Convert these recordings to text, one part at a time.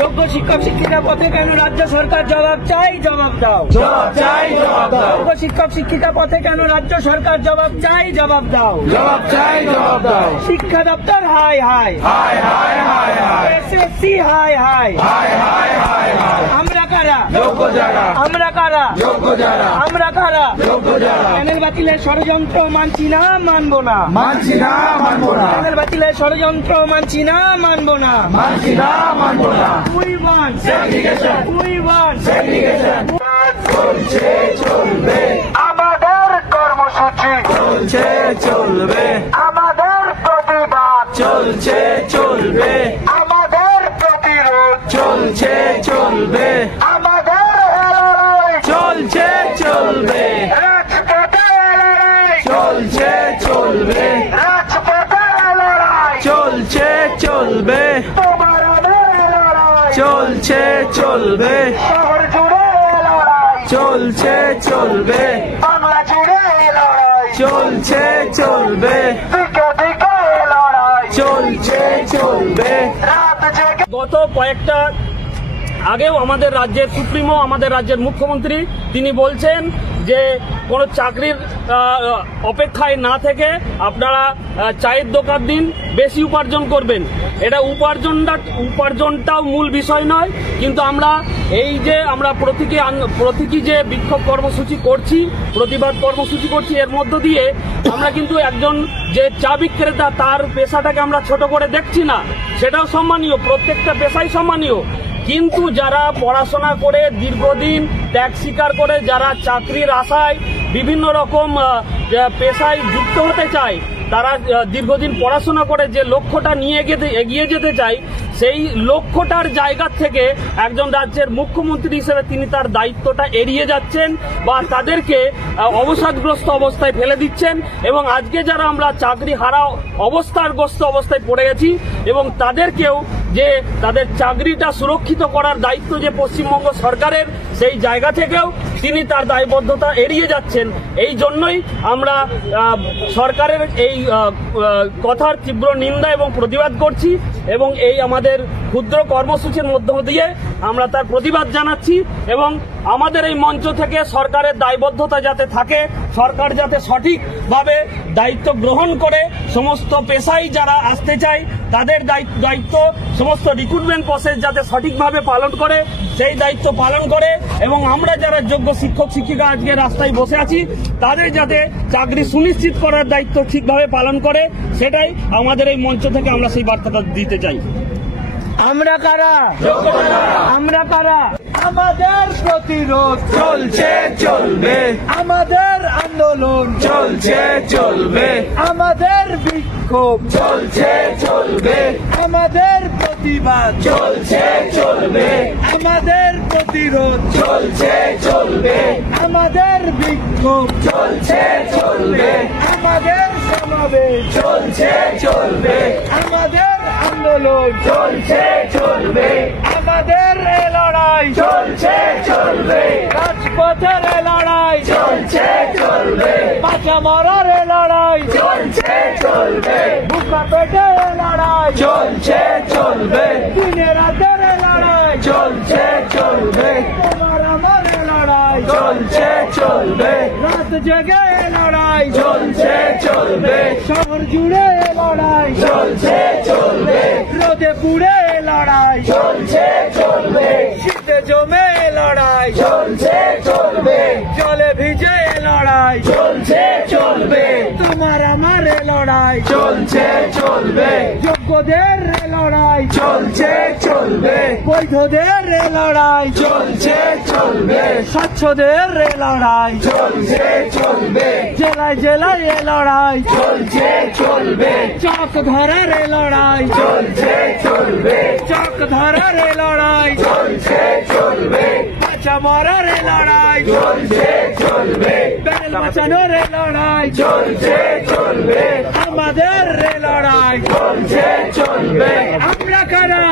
যোগ্য শিক্ষক শিক্ষিকা পথে কেন রাজ্য সরকার? জবাব চাই, জবাব দাও। জবাব চাই, জবাব দাও। যোগ্য শিক্ষক শিক্ষিকা পথে কেন রাজ্য সরকার? জবাব চাই, জবাব দাও। জবাব চাই, জবাব দাও। শিক্ষা দপ্তর high high, high high high high, SSC high high, high high high high. আমরা কারা? যোগ্য যারা, আমরা কারা? যোগ্য যারা, আমরা কারা? যোগ্য যারা। প্যানেল বাতিলের ষড়যন্ত্র মানছি না, মানবো না। মানছি না, মানবো না। প্যানেল বাতিলের ষড়যন্ত্র মানছি না, মানবো না। মানছি না, মানবো না। We want segregation, we want segregation। চলছে চলবে আমাদের কর্মসূচি, চলছে চলবে আমাদের প্রতিবাদ, চলছে চলবে আমাদের প্রতিরোধ, চলছে চলবে আমাদের লড়াই, চলছে চলবে রাজপথে লড়াই, চলছে চলবে রাজপথে লড়াই, চলছে চলবে তোমার আমার লড়াই, চলছে চলবে শহর জুড়ে লড়াই, চলছে চলবে বাংলা জুড়ে লড়াই, চলছে চলবে দিকে দিকে লড়াই, চলছে চলবে। রাত জেগে। গত কয়েকটা আগেও আমাদের রাজ্যের সুপ্রিমো, আমাদের রাজ্যের মুখ্যমন্ত্রী তিনি বলছেন যে কোনো চাকরির অপেক্ষায় না থেকে আপনারা চায়ের দোকান দিন, বেশি উপার্জন করবেন। এটা উপার্জনটাও মূল বিষয় নয়, কিন্তু আমরা এই যে আমরা প্রতীকী যে বিক্ষোভ কর্মসূচি করছি, প্রতিবাদ কর্মসূচি করছি, এর মধ্য দিয়ে আমরা কিন্তু একজন যে চা বিক্রেতা তার পেশাটাকে আমরা ছোট করে দেখছি না, সেটাও সম্মানীয়, প্রত্যেকটা পেশাই সম্মানীয়। কিন্তু যারা পড়াশোনা করে দীর্ঘদিন ত্যাগ স্বীকার করে যারা চাকরির আশায় বিভিন্ন রকম পেশায় যুক্ত হতে চায়, তারা দীর্ঘদিন পড়াশোনা করে যে লক্ষ্যটা নিয়ে এগিয়ে যেতে চায়, সেই লক্ষ্যটার জায়গা থেকে একজন রাজ্যের মুখ্যমন্ত্রী হিসেবে তিনি তার দায়িত্বটা এড়িয়ে যাচ্ছেন বা তাদেরকে অবসাদগ্রস্ত অবস্থায় ফেলে দিচ্ছেন। এবং আজকে যারা আমরা চাকরি হারা অবস্থাগ্রস্ত অবস্থায় পড়ে গেছি এবং তাদেরকেও যে তাদের চাকরিটা সুরক্ষিত করার দায়িত্ব যে পশ্চিমবঙ্গ সরকারের, সেই জায়গা থেকেও তিনি তার দায়বদ্ধতা এড়িয়ে যাচ্ছেন। এই জন্যই আমরা সরকারের এই কথার তীব্র নিন্দা এবং প্রতিবাদ করছি এবং এই আমাদের ক্ষুদ্র কর্মসূচির মধ্য দিয়ে আমরা তার প্রতিবাদ জানাচ্ছি এবং আমাদের এই মঞ্চ থেকে সরকারের দায়বদ্ধতা যাতে থাকে, সরকার যাতে সঠিকভাবে দায়িত্ব গ্রহণ করে সমস্ত পেশায় যারা আসতে চায় তাদের দায়িত্ব, সমস্ত রিক্রুটমেন্ট প্রসেস যাতে সঠিকভাবে পালন করে, সেই দায়িত্ব পালন করে এবং আমরা যারা যোগ্য শিক্ষক শিক্ষিকা আজকে রাস্তায় বসে আছি তাদের যাতে চাকরি সুনিশ্চিত করার দায়িত্ব ঠিকভাবে পালন করে, সেটাই আমাদের এই মঞ্চ থেকে আমরা সেই বার্তাটা দিতে চাই। আমরা কারা? আমরা কারা? আমাদের প্রতিরোধ চলছে চলবে, আমাদের আন্দোলন চলছে চলবে, আমাদের বিক্ষোভ চলছে চলবে, আমাদের প্রতিবাদ চলছে চলবে, আমাদের প্রতিরোধ চলছে চলবে, আমাদের বিক্ষোভ চলছে চলবে, আমাদের সমাবেশ চলছে চলবে, আমাদের আন্দোলন চলছে চলবে, আমাদের লড়াই চলছে চলবে, রাজপথের লড়াই চলছে চলবে, বাঁচা মরার লড়াই চলছে চলবে, বুকা পেটে লড়াই চলছে চলবে, দিনে রাতের লড়াই চলছে চলবে, তোমার আমার লড়াই চলছে চলবে, রাত জেগে লড়াই চলছে চলবে, শহর জুড়ে লড়াই চলছে চলবে, রোদে পুড়ে লড়াই চলছে চলবে, শীতে জমে লড়াই চলছে চলবে, জলে ভিজে লড়াই চলছে চলবে, তোমার আমার লড়াই চলছে চলবে, যোগ্যদের লড়াই চলছে চলবে, বৈধদের লড়াই চলছে চলবে, স্বচ্ছদের লড়াই চলছে চলবে, জেলায় জেলায় লড়াই চলছে চলবে, চক ধরার লড়াই চলছে চলবে, চক ধরার লড়াই চলছে চলবে, বাঁচা মরার লড়াই চলছে চলবে, প্যানেল বাঁচানোর লড়াই চলছে চলবে, আমাদের লড়াই চলছে চলবে। আমরা কারা?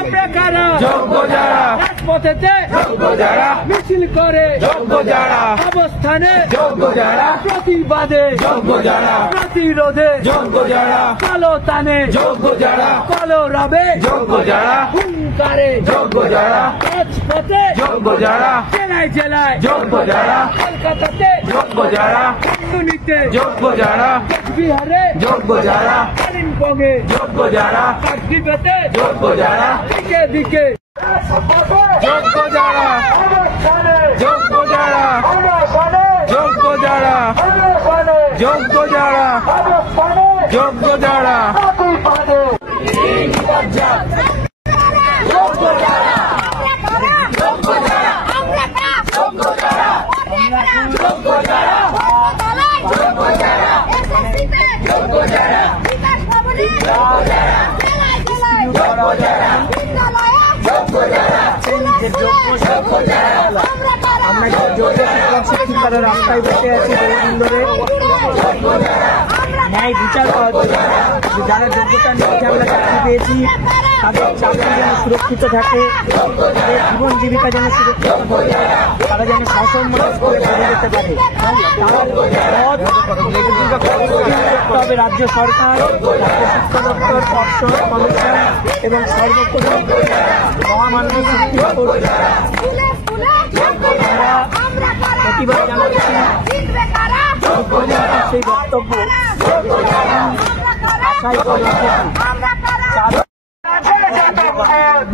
আমরা কারা? যোগ্য যারা রাজপথেতে যোগ্য যারা, মিছিল করে যোগ্য যারা, অবস্থানে যোগ্য যারা, প্রতিবাদে যোগ্য যারা, প্রতিরোধে যোগ্য যারা, কালো টানে যোগ্য যারা, কালো রবে যোগ্য যারা, হুঙ্কারে যোগ্য যারা, রাজপথে যোগ্য যারা, জেলায় জেলায় যোগ্য যারা, কলকাতাতে যোগ্য যারা, দিল্লিতে যোগ্য যারা, বিহারে যোগ্য যারা, কালিম্পংয়ে যোগ্য যারা, কাকদ্বীপেতে যোগ্য যারা, দিকে দিকে যোগ্য যারা, যোগ্য যারা, যোগ্য যারা, যোগ্য যারা, যোগ্য যারা, শিক্ষিকারা রাস্তায় বসে আছে বহুদিন ধরে ন্যায় বিচার পাওয়ার জন্য। যারা যোগ্যতার মধ্যে আমরা চাকরি পেয়েছি তাদের চাকরি যেন সুরক্ষিত থাকে, তাদের জীবন জীবিকা যেন সুরক্ষিত থাকে, তারা যেন সসম্মান করে চলে যেতে পারে। তার করতে হবে রাজ্য সরকার, রাজ্য শিক্ষা দপ্তর, পর্ষদ, কমিশন এবং সর্বোপরি মহামান্য সুপ্রিম কোর্ট। আমরা প্রতিবাদ জানাচ্ছি মুখ্যমন্ত্রীর সেই বক্তব্য আশায় করে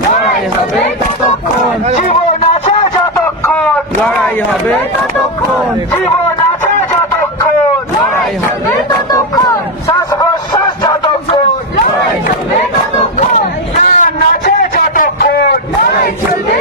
লড়াই হবে ততক্ষণ, জীবন আছে যতক্ষণ, লড়াই হবে ততক্ষণ, জীবন আছে যতক্ষণ, লড়াই হবে ততক্ষণ, শ্বাস প্রশ্বাস যতক্ষণ, লড়াই চলবে ততক্ষণ, জ্ঞান আছে যতক্ষণ, লড়াই চলবে